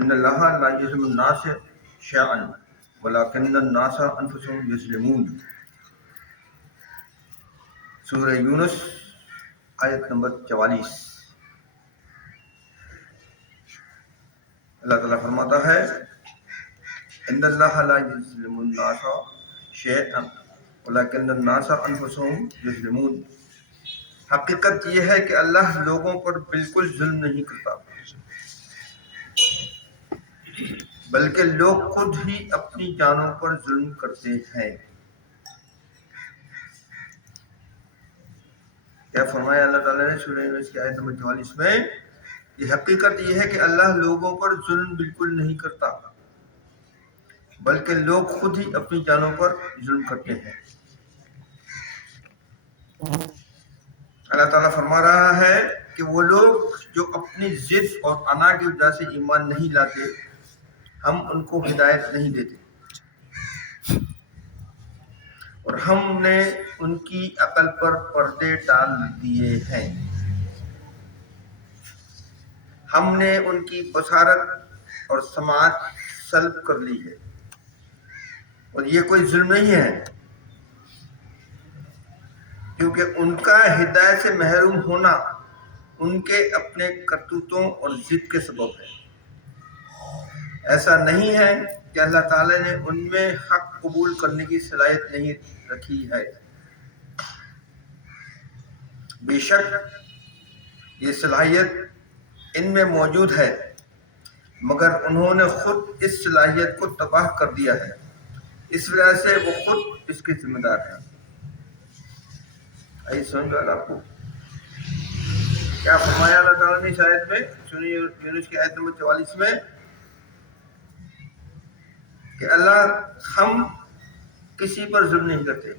ان اللہ لا یظلم الناس شیئا ولکن الناس انفسهم یظلمون۔ سورہ یونس آیت نمبر 44۔ اللہ تعالیٰ فرماتا ہے ان اللہ لا یظلم الناس شیئا ولکن الناس انفسهم یظلمون۔ حقیقت یہ ہے کہ اللہ لوگوں پر بالکل ظلم نہیں کرتا، بلکہ لوگ خود ہی اپنی جانوں پر ظلم کرتے ہیں۔ کیا فرمایا اللہ تعالیٰ نے سورہ یونس کی آیت نمبر 44 میں؟ یہ حقیقت یہ ہے کہ اللہ لوگوں پر ظلم بالکل نہیں کرتا، بلکہ لوگ خود ہی اپنی جانوں پر ظلم کرتے ہیں۔ اللہ تعالیٰ فرما رہا ہے کہ وہ لوگ جو اپنی ضد اور انا کی وجہ سے ایمان نہیں لاتے، ہم ان کو ہدایت نہیں دیتے، اور ہم نے ان کی عقل پر پردے ڈال دیے ہیں، ہم نے ان کی بصارت اور سماعت سلب کر لی ہے۔ اور یہ کوئی ظلم نہیں ہے، کیونکہ ان کا ہدایت سے محروم ہونا ان کے اپنے کرتوتوں اور ضد کے سبب ہے۔ ایسا نہیں ہے کہ اللہ تعالیٰ نے ان میں حق قبول کرنے کی صلاحیت نہیں رکھی ہے، بے شک یہ صلاحیت ان میں موجود ہے، مگر انہوں نے خود اس صلاحیت کو تباہ کر دیا ہے، اس وجہ سے وہ خود اس کے ذمہ دار ہیں۔ آئیے سمجھ آ آپ کو کیا فرمایا اللہ تعالیٰ نے اس آیت میں، سورہ یونس کی آیت نمبر 44 میں، کہ اللہ ہم کسی پر ظلم نہیں کرتے۔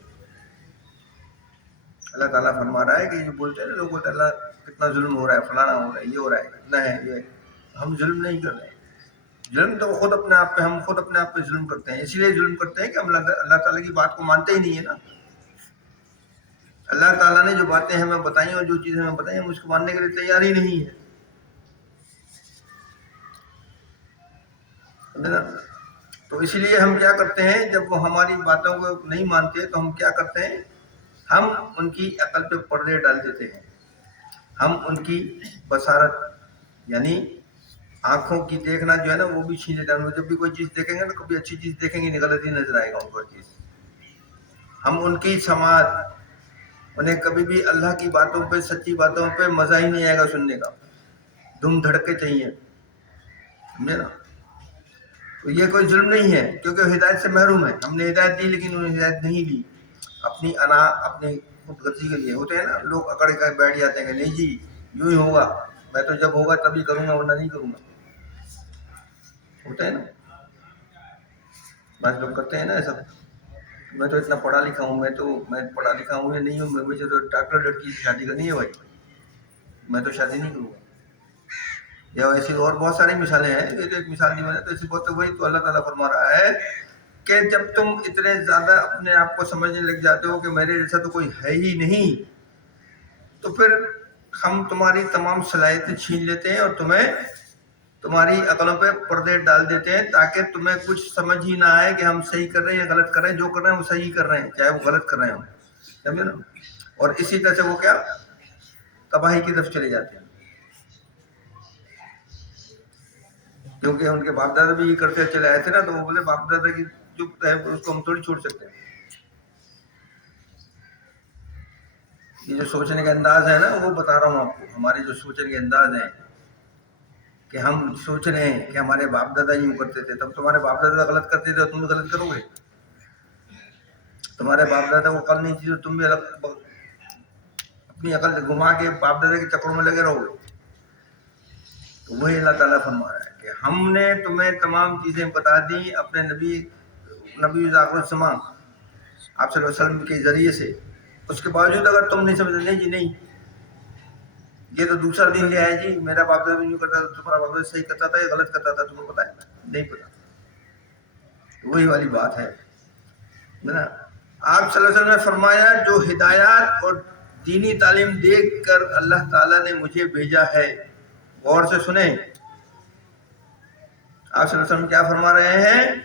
اللہ تعالیٰ فرما رہا ہے کہ جو بولتے ہیں نا لوگ، بولتے ہیں اللہ کتنا ظلم ہو رہا ہے، فلانا ہو رہا ہے، یہ ہو رہا ہے، اتنا ہے، یہ ہم ظلم نہیں کر رہے ہیں۔ ظلم تو خود اپنے آپ پہ، ہم خود اپنے آپ پہ ظلم کرتے ہیں، اسی لیے ظلم کرتے ہیں کہ ہم اللہ تعالیٰ کی بات کو مانتے ہی نہیں ہے نا۔ اللہ تعالیٰ نے جو باتیں ہمیں بتائیں اور جو چیزیں ہمیں بتائیں، ہم اس کو ماننے کے لیے تیار ہی نہیں ہے۔ تو اسی لیے ہم کیا کرتے ہیں، جب وہ ہماری باتوں کو نہیں مانتے تو ہم کیا کرتے ہیں، ہم ان کی عقل پہ پردے ڈال دیتے ہیں، ہم ان کی بصارت یعنی آنکھوں کی دیکھنا جو ہے نا وہ بھی چھین لیتے ہیں۔ جب بھی کوئی چیز دیکھیں گے تو کبھی اچھی چیز دیکھیں گے نہیں، غلط ہی نظر آئے گا ان کو چیز۔ ہم ان کی سماعت، انہیں کبھی بھی اللہ کی باتوں پہ، سچی باتوں پہ مزہ ہی نہیں آئے گا سننے کا، دھم دھڑکے چاہیے، سمجھے نا۔ تو یہ کوئی ظلم نہیں ہے، کیونکہ ہدایت سے محروم ہے۔ ہم نے ہدایت دی لیکن انہیں ہدایت نہیں دی، اپنی انا، اپنی خود غرضی کے لیے۔ ہوتے ہیں نا لوگ اکڑ کر بیٹھ جاتے ہیں کہ نہیں جی یوں ہی ہوگا، میں تو جب ہوگا تبھی کروں گا ورنہ نہیں کروں گا، ہوتا ہے نا، بعض لوگ کرتے ہیں نا ایسا۔ میں تو اتنا پڑھا لکھا ہوں، میں پڑھا لکھا ہوں یا نہیں ہوں، مجھے تو ڈاکٹر لڑکی سے شادی کرنی ہے بھائی، میں تو شادی نہیں کروں گا۔ یا ایسی اور بہت ساری مثالیں ہیں، یہ تو ایک مثال نہیں بنے تو ایسی بہت۔ وہی تو اللہ تعالیٰ فرما رہا ہے کہ جب تم اتنے زیادہ اپنے آپ کو سمجھنے لگ جاتے ہو کہ میرے جیسا تو کوئی ہے ہی نہیں، تو پھر ہم تمہاری تمام صلاحیتیں چھین لیتے ہیں اور تمہیں تمہاری عقلوں پہ پردے ڈال دیتے ہیں، تاکہ تمہیں کچھ سمجھ ہی نہ آئے کہ ہم صحیح کر رہے ہیں یا غلط کر رہے ہیں۔ جو کر رہے ہیں وہ صحیح کر رہے ہیں، چاہے وہ غلط کر رہے ہوں، سمجھے نا۔ اور اسی طرح سے وہ کیا تباہی کی طرف چلے جاتے ہیں، کیونکہ ان کے باپ دادا بھی یہ کرتے چلے آئے تھے نا، تو وہ بولے باپ دادا کی جو ہے اس کو ہم تھوڑی چھوڑ سکتے ہیں۔ یہ جو سوچنے کا انداز ہے نا، وہ بتا رہا ہوں آپ کو، ہمارے جو سوچنے کے انداز ہیں کہ ہم سوچ رہے ہیں کہ ہمارے باپ دادا یوں کرتے تھے، تب تمہارے باپ دادا غلط کرتے تھے اور تم بھی غلط کرو گے۔ تمہارے باپ دادا کو عقل نہیں تھی تو تم بھی الگ اپنی عقل گھما کے باپ دادا کے چکروں میں لگے رہو گے۔ تو وہی اللہ تعالیٰ فرما رہا ہے کہ ہم نے تمہیں تمام چیزیں بتا دیں اپنے نبی ذاکر السماء آپ صلی اللہ علیہ وسلم کے ذریعے سے، اس کے باوجود اگر تم نہیں سمجھتے، نہیں جی نہیں یہ تو دوسرا دین لے آئے جی، میرا باپ دادا یوں کرتا تھا، تمہارا باپ دادا صحیح کرتا تھا یا غلط کرتا تھا، تمہیں پتا ہے نہیں پتا۔ وہی والی بات ہے نا۔ آپ صلی اللہ علیہ وسلم نے فرمایا جو ہدایات اور دینی تعلیم دیکھ کر اللہ تعالیٰ نے مجھے بھیجا ہے، غور سے سنیں، آپ صلی اللہ علیہ وسلم کیا فرما رہے ہیں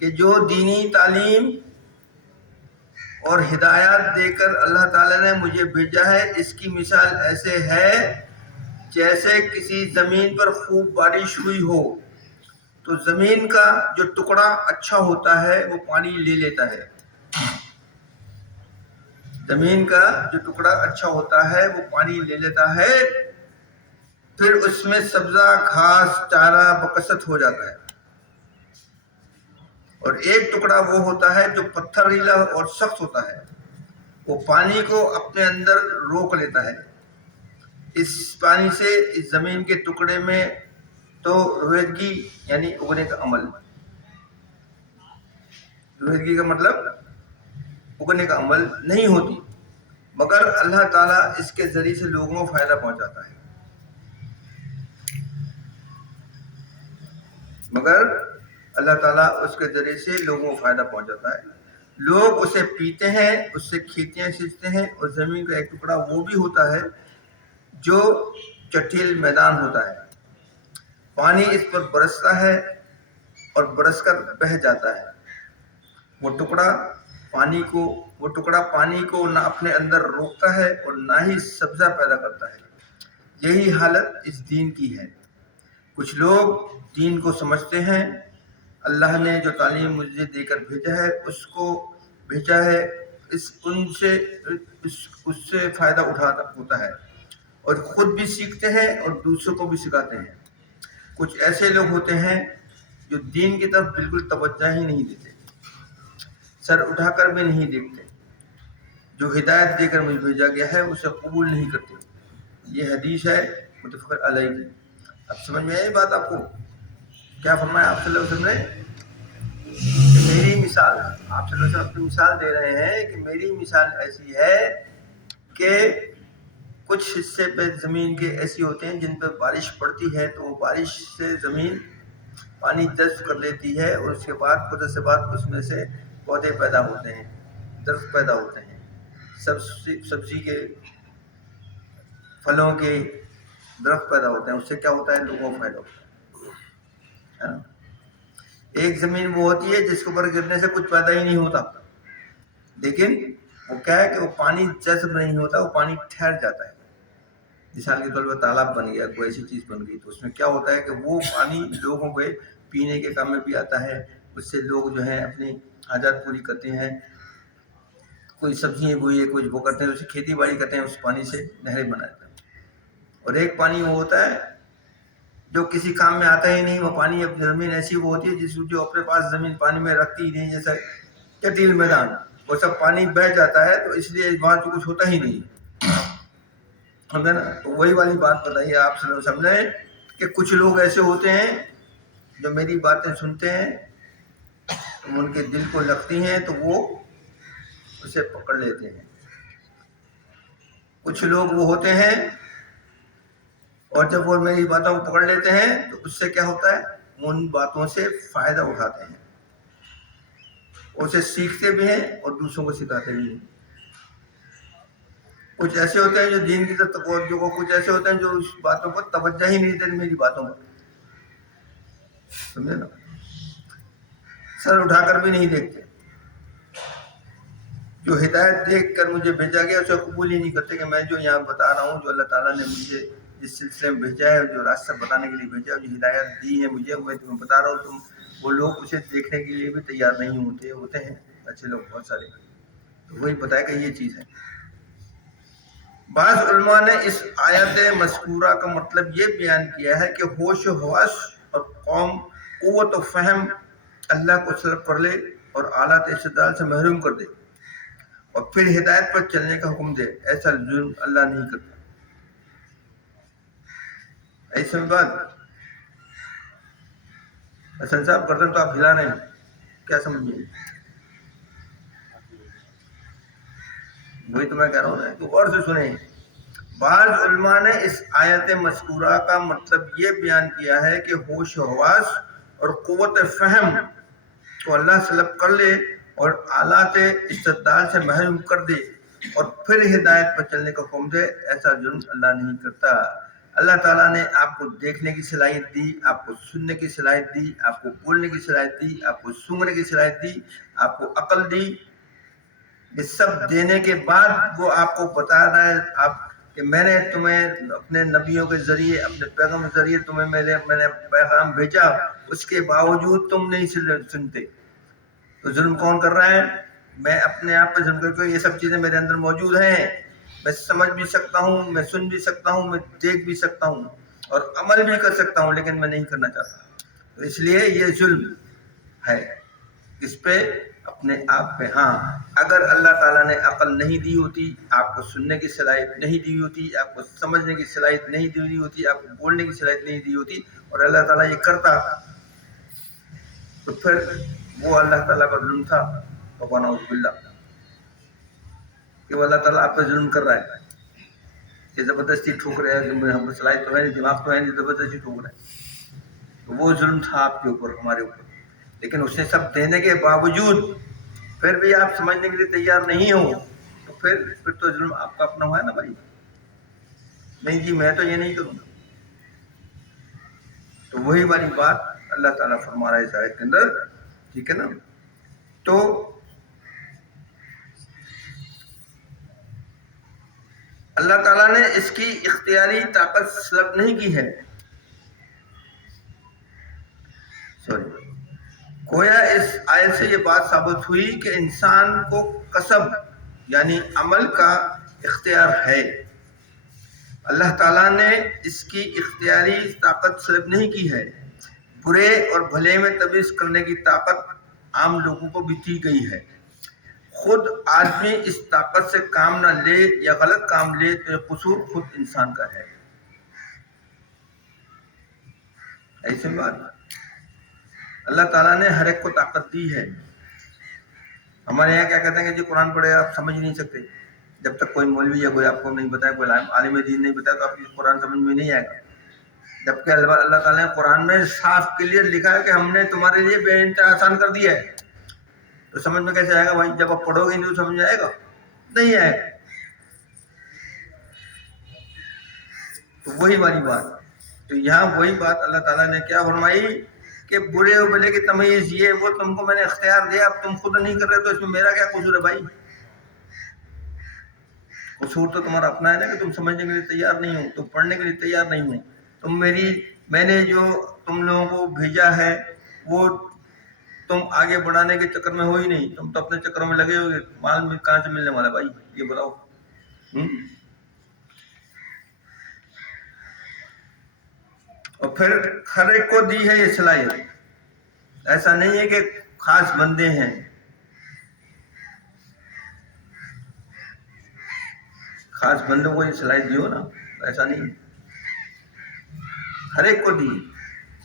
کہ جو دینی تعلیم اور ہدایات دے کر اللہ تعالیٰ نے مجھے بھیجا ہے، اس کی مثال ایسے ہے جیسے کسی زمین پر خوب بارش ہوئی ہو تو زمین کا جو ٹکڑا اچھا ہوتا ہے وہ پانی لے لیتا ہے. زمین کا جو ٹکڑا اچھا ہوتا ہے وہ پانی لے لیتا ہے، پھر اس میں سبزہ گھاس چارہ بکثرت ہو جاتا ہے. اور ایک ٹکڑا وہ ہوتا ہے جو پتھریلا اور سخت ہوتا ہے، وہ پانی کو اپنے اندر روک لیتا ہے. اس پانی سے اس زمین کے ٹکڑے میں تو رویدگی یعنی اگنے کا عمل، رویدگی کا مطلب اگنے کا عمل نہیں ہوتی، مگر اللہ تعالیٰ اس کے ذریعے سے لوگوں کو فائدہ پہنچاتا ہے. مگر اللہ تعالیٰ اس کے ذریعے سے لوگوں کو فائدہ پہنچاتا ہے. لوگ اسے پیتے ہیں، اس سے کھیتیاں سیچتے ہیں، اور زمین کا ایک ٹکڑا وہ بھی ہوتا ہے جو چٹیل میدان ہوتا ہے، پانی اس پر برستا ہے اور برس کر بہہ جاتا ہے. وہ ٹکڑا پانی کو نہ اپنے اندر روکتا ہے اور نہ ہی سبزہ پیدا کرتا ہے. یہی حالت اس دین کی ہے. کچھ لوگ دین کو سمجھتے ہیں، اللہ نے جو تعلیم مجھے دے کر بھیجا ہے اس کو بھیجا ہے، اس سے فائدہ ہوتا ہے، اور خود بھی سیکھتے ہیں اور دوسروں کو بھی سکھاتے ہیں. کچھ ایسے لوگ ہوتے ہیں جو دین کی طرف بالکل توجہ ہی نہیں دیتے، سر اٹھا کر بھی نہیں دیکھتے. جو ہدایت دے کر مجھے بھیجا گیا ہے اسے قبول نہیں کرتے. یہ حدیث ہے متفق علیہ کی. اب سمجھ میں آئی بات آپ کو؟ کیا فرمایا آپ صلی اللہ علیہ وسلم نے کہ میری مثال، آپ صلی اللہ علیہ وسلم اپنی مثال دے رہے ہیں کہ میری مثال ایسی ہے کہ کچھ حصے پہ زمین کے ایسی ہوتے ہیں جن پہ بارش پڑتی ہے تو وہ بارش سے زمین پانی جذب کر لیتی ہے، اور اس کے بعد قدرت سے بعد اس میں سے پودے پیدا ہوتے ہیں، درخت پیدا ہوتے ہیں، سبزی کے پھلوں کے درخت پیدا ہوتے ہیں. اس سے کیا ہوتا ہے؟ لوگوں کو فائدہ ہوتا ہے. ایک زمین وہ ہوتی ہے جس کے اوپر گرنے سے کچھ پیدا ہی نہیں ہوتا، لیکن وہ کیا ہے کہ وہ پانی جذب نہیں ہوتا، وہ پانی ٹھہر جاتا ہے. مثال کے طور پر تالاب بن گیا، کوئی ایسی چیز بن گئی تو اس میں کیا ہوتا ہے کہ وہ پانی لوگوں کے پینے کے کام میں بھی آتا ہے. اس سے لوگ جو ہیں اپنی حاجات پوری کرتے ہیں، کوئی سبزیاں بوئی کچھ وہ کرتے ہیں، اسے کھیتی باڑی کرتے ہیں، اس پانی سے نہریں بناتے ہیں. اور ایک پانی وہ ہوتا ہے جو کسی کام میں آتا ہی نہیں، وہ پانی اب زمین ایسی وہ ہوتی ہے جو اپنے پاس زمین پانی میں رکھتی ہی نہیں، جیسا چٹیل میدان، وہ سب پانی بہہ جاتا ہے تو اس لیے اس بات کو کچھ ہوتا ہی نہیں. سمجھا نا؟ تو وہی والی بات بتائیے آپ صلی اللہ علیہ وسلم نے کہ کچھ لوگ ایسے ہوتے ہیں جو میری باتیں سنتے ہیں، ان کے دل کو لگتی ہیں تو وہ اسے پکڑ لیتے ہیں. کچھ لوگ وہ ہوتے ہیں اور جب وہ میری باتوں کو پکڑ لیتے ہیں تو اس سے کیا ہوتا ہے؟ ان باتوں سے فائدہ اٹھاتے ہیں، اسے سیکھتے بھی ہیں اور دوسروں کو سکھاتے بھی ہیں. کچھ ایسے ہوتے ہیں جو دین کی طرف توجہ کو، کچھ ایسے ہوتے ہیں جو اس باتوں پر توجہ ہی نہیں دیتے میری باتوں پر. سمجھے نا؟ سر اٹھا کر بھی نہیں دیکھتے. جو ہدایت دیکھ کر مجھے بھیجا گیا اسے قبول ہی نہیں کرتے کہ میں جو یہاں بتا رہا ہوں، جو اللہ تعالیٰ نے مجھے جس سلسلے میں بھیجا ہے، جو راستہ بتانے کے لیے بھیجا ہے، جو ہدایت دی ہے مجھے، میں تمہیں بتا رہا ہوں. وہ لوگ اسے دیکھنے کے لیے بھی تیار نہیں ہوتے ہیں اچھے لوگ بہت سارے. تو وہی بتایا کہ یہ چیز ہے. بعض علماء نے اس آیت مذکورہ کا مطلب یہ بیان کیا ہے کہ ہوش و حواس اور قوت و فہم اللہ کو سلب کر لے اور آلات استدلال سے محروم کر دے اور پھر ہدایت پر چلنے کا حکم دے. ایسا ظلم اللہ نہیں کرتا. ایسے میں بات حسن صاحب گردن تو آپ ہلا رہے ہیں، کیا سمجھیے؟ وہی تو میں کہہ رہا ہوں نا، تو غور سے سنیں. بعض علماء نے اس آیت مذکورہ کا مطلب یہ بیان کیا ہے کہ ہوش و حواس اور قوت فہم کو اللہ سلب کر لے اور آلات استدلال سے محروم کر دے اور پھر ہدایت پر چلنے کا حکم دے. ایسا ظلم اللہ نہیں کرتا. اللہ تعالیٰ نے آپ کو دیکھنے کی صلاحیت دی، آپ کو سننے کی صلاحیت دی، آپ کو بولنے کی صلاحیت دی، آپ کو سونگھنے کی صلاحیت دی، آپ کو عقل دی. یہ سب دینے کے بعد وہ آپ کو بتا رہا ہے آپ کہ میں نے تمہیں اپنے نبیوں کے ذریعے، اپنے پیغام کے ذریعے تمہیں میں نے پیغام بھیجا، اس کے باوجود تم نہیں سنتے. تو ظلم کون کر رہا ہے؟ میں اپنے آپ پہ ظلم کر کے، یہ سب چیزیں میرے اندر موجود ہیں، میں سمجھ بھی سکتا ہوں، میں سن بھی سکتا ہوں، میں دیکھ بھی سکتا ہوں اور عمل بھی کر سکتا ہوں، لیکن میں نہیں کرنا چاہتا. تو اس لیے یہ ظلم ہے اس پہ، اپنے آپ پہ. ہاں اگر اللہ تعالیٰ نے عقل نہیں دی ہوتی، آپ کو سننے کی صلاحیت نہیں دی ہوتی، آپ کو سمجھنے کی صلاحیت نہیں دی ہوتی، آپ کو بولنے کی صلاحیت نہیں دی ہوتی، اور اللہ تعالیٰ یہ کرتا، تو پھر وہ اللہ تعالیٰ کا ظلم تھا. نعوذ باللہ کہ وہ اللہ تعالیٰ آپ پہ ظلم کر رہا ہے، کہ زبردستی ٹھوک رہے ہیں، ہم صلاحیت تو ہے نہیں، دماغ تو ہے نہیں، زبردستی ٹھوک رہے ہیں. تو وہ ظلم تھا آپ کے اوپر، ہمارے اوپر. لیکن اس نے سب دینے کے باوجود پھر بھی آپ سمجھنے کے لیے تیار نہیں ہو، تو پھر تو ظلم آپ کا اپنا ہوا ہے نا بھائی. نہیں جی میں تو یہ نہیں کروں گا. تو وہی والی بات اللہ تعالیٰ فرما رہا ہے اس آیت کے اندر، ٹھیک ہے نا. تو اللہ تعالیٰ نے اس کی اختیاری طاقت سلب نہیں کی ہے. سوری، گویا اس آیت سے یہ بات ثابت ہوئی کہ انسان کو کسب یعنی عمل کا اختیار ہے. اللہ تعالیٰ نے اس کی اختیاری طاقت سلب نہیں کی ہے. برے اور بھلے میں تمیز کرنے کی طاقت عام لوگوں کو بھی دی گئی ہے. خود آدمی اس طاقت سے کام نہ لے یا غلط کام لے تو یہ قصور خود انسان کا ہے. ایسے بات اللہ تعالیٰ نے ہر ایک کو طاقت دی ہے. ہمارے یہاں کیا کہتے ہیں کہ جی قرآن پڑھے آپ سمجھ نہیں سکتے جب تک کوئی مولوی یا کوئی آپ کو نہیں بتایا، کوئی عالم دین نہیں بتایا، تو آپ کی قرآن سمجھ میں نہیں آئے گا. جبکہ اللہ تعالیٰ نے قرآن میں صاف کلیئر لکھا ہے کہ ہم نے تمہارے لیے بے انتہا آسان کر دیا ہے. تو سمجھ میں کیسے آئے گا بھائی؟ جب آپ پڑھو گے نہیں تو سمجھ میں آئے گا؟ نہیں آئے گا. تو وہی والی بات، تو یہاں وہی بات اللہ تعالیٰ نے کیا فرمائی کہ برے و بھلے کی تمیز یہ وہ تم کو میں نے اختیار دیا، اب تم خود نہیں کر رہے تو اس میں میرا کیا قصور ہے بھائی؟ قصور تو تمہارا اپنا ہے نا کہ تم سمجھنے کے لیے تیار نہیں ہو، تم پڑھنے کے لیے تیار نہیں ہو. میں نے جو تم لوگوں کو بھیجا ہے وہ تم آگے بڑھانے کے چکر میں ہو ہی نہیں، تم تو اپنے چکروں میں لگے ہوئے. مال میں کہاں سے ملنے والا بھائی یہ بتاؤ. اور پھر ہر ایک کو دی ہے یہ صلاحیت. ایسا نہیں ہے کہ خاص بندے ہیں، خاص بندوں کو یہ صلاحیت دی ہو نا، ایسا نہیں. ہر ایک کو دی.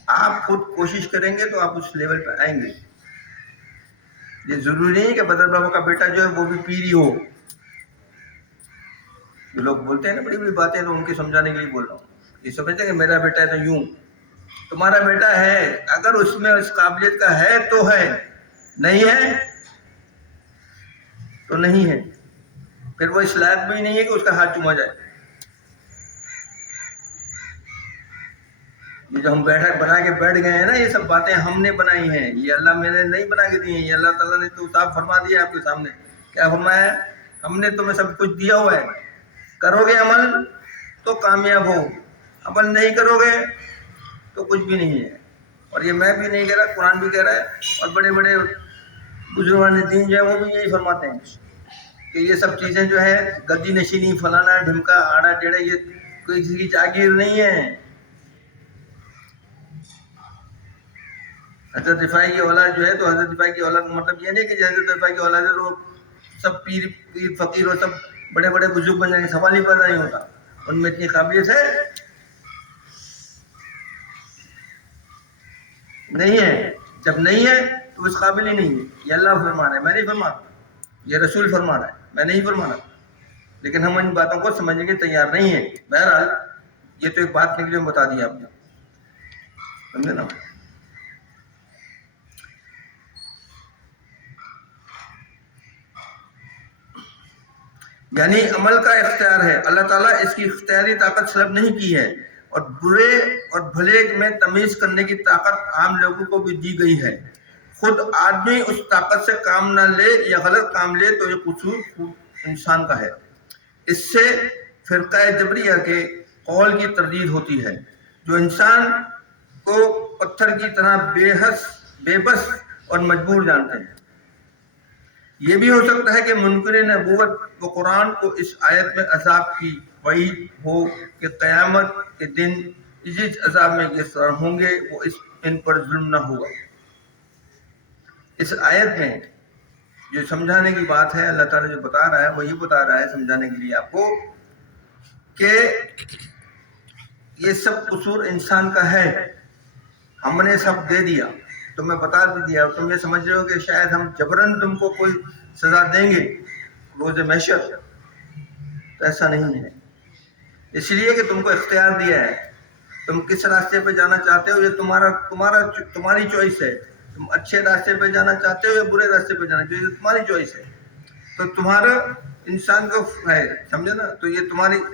آپ خود کوشش کریں گے تو آپ اس لیول پہ آئیں گے. یہ ضروری نہیں کہ بدر بابا کا بیٹا جو ہے وہ بھی پیری ہو. جو لوگ بولتے ہیں نا بڑی بڑی باتیں، تو ان کے سمجھانے کے لیے بول رہا ہوں. یہ سمجھتے ہیں کہ میرا بیٹا ہے تو یوں. تمہارا بیٹا ہے، اگر اس میں اس قابلیت کا ہے تو ہے، نہیں ہے تو نہیں ہے. پھر وہ اس لائق بھی نہیں ہے کہ اس کا ہاتھ چوما جائے. یہ جو ہم بنا کے بیٹھ گئے ہیں نا، یہ سب باتیں ہم نے بنائی ہیں، یہ اللہ میں نے نہیں بنا کے دی ہیں. یہ اللہ تعالیٰ نے تو صاف فرما دیا آپ کے سامنے. کیا فرمایا ہے؟ ہم نے تمہیں سب کچھ دیا ہوا ہے، کرو گے عمل تو کامیاب ہو، عمل نہیں کرو گے تو کچھ بھی نہیں ہے. اور یہ میں بھی نہیں کہہ رہا، قرآن بھی کہہ رہا ہے، اور بڑے بڑے بزرگان دین جو ہے وہ بھی یہی فرماتے ہیں کہ یہ سب چیزیں جو ہے گدی نشینی، فلانا ڈھمکا، آڑا ٹیڑھا، یہ کوئی کسی کی جاگیر نہیں ہے. حضرت رفاعی کی اولاد جو ہے، تو حضرت رفاعی کی اولاد کا مطلب یہ نہیں کہ حضرت رفاعی کی اولاد ہے تو سب پیر فقیر اور سب بڑے بڑے بزرگ بن جائیں گے. سوال ہی پیدا نہیں ہوتا. ان میں اتنی قابلیت ہے نہیں ہے. جب نہیں ہے تو اس قابل ہی نہیں ہے. یہ اللہ فرما رہا ہے، میں نہیں فرما رہا. یہ رسول فرما رہا ہے، میں نہیں فرما رہا. لیکن ہم ان باتوں کو سمجھنے کے تیار نہیں ہیں. بہرحال یہ تو ایک بات نکلی، بتا دیا آپ نے، سمجھے نا. یعنی عمل کا اختیار ہے. اللہ تعالیٰ اس کی اختیاری طاقت سلب نہیں کی ہے. اور برے اور بھلے میں تمیز کرنے کی طاقت عام لوگوں کو بھی دی گئی ہے۔ خود آدمی اس طاقت سے کام نہ لے یا غلط کام لے تو یہ قصور خود انسان کا ہے۔ اس سے فرقہ جبریہ کے قول کی تردید ہوتی ہے، جو انسان کو پتھر کی طرح بے بس اور مجبور جانتے ہیں۔ یہ بھی ہو سکتا ہے کہ منکر نبوت و قرآن کو اس آیت میں عذاب کی وعید ہو کہ قیامت کے دن جس عذاب میں گرفتار ہوں گے وہ ان پر ظلم نہ ہوگا۔ اس آیت میں جو سمجھانے کی بات ہے، اللہ تعالیٰ جو بتا رہا ہے وہ یہ بتا رہا ہے سمجھانے کے لیے آپ کو کہ یہ سب قصور انسان کا ہے، ہم نے سب دے دیا، تمہیں بتا بھی دیا، تم یہ سمجھ رہے ہو کہ شاید ہم جبراً تم کو کوئی سزا دیں گے روز محشر، تو ایسا نہیں ہے۔ اس لیے کہ تم کو اختیار دیا ہے، تم کس راستے پہ جانا چاہتے ہو یہ تمہاری چوائس ہے۔ تم اچھے راستے پہ جانا چاہتے ہو یا برے راستے پہ جانا چاہتے ہو، یہ تمہاری چوائس ہے۔ تو تمہارا انسان کو ہے، سمجھے نا، تو یہ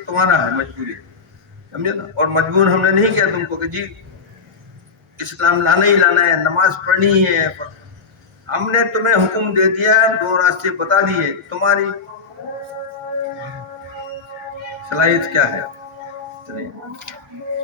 تمہارا ہے مجبوری، سمجھے نا۔ اور مجبور ہم نے نہیں کیا تم کو کہ جی اسلام لانا ہی لانا ہے، نماز پڑھنی ہی ہے۔ ہم نے تمہیں حکم دے دیا، دو راستے بتا دیے، تمہاری صلاحیت کیا ہے۔ چلیے